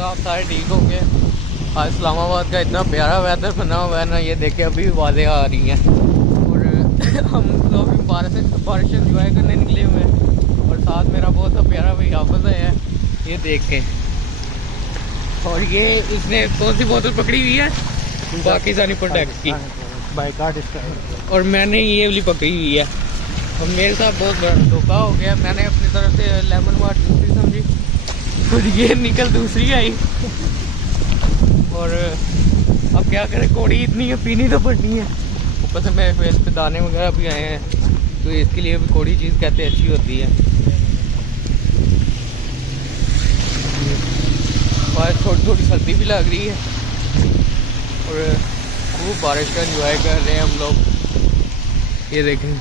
तो आप सारे ठीक हो गए। आज इस्लामाबाद का इतना प्यारा वेदर बना हुआ है ना, ये देखे अभी वादें आ रही हैं और हम लोग अभी बारिश एंजॉय करने निकले हुए हैं। और साथ मेरा बहुत सा प्यारा भाई हाफिज़ है, ये देखें। और ये इसने कौन सी बोतल पकड़ी हुई है? पाकिस्तानी प्रोडक्ट की बाइकाट इसका। और मैंने ये वाली पकड़ी हुई है। और मेरे साथ बहुत बड़ा धोखा हो गया, मैंने अपनी तरफ से लेमन वाटर दूसरी समझी और ये निकल दूसरी आई। और अब क्या करें, कौड़ी इतनी है, पीनी तो पड़नी है। ऊपर से मेरे फेस पे दाने वगैरह भी आए हैं, तो इसके लिए भी कौड़ी चीज़ कहते अच्छी होती है। और थोड़ी थोड़ी सर्दी भी लग रही है और खूब बारिश का एंजॉय कर रहे हैं हम लोग। ये देखें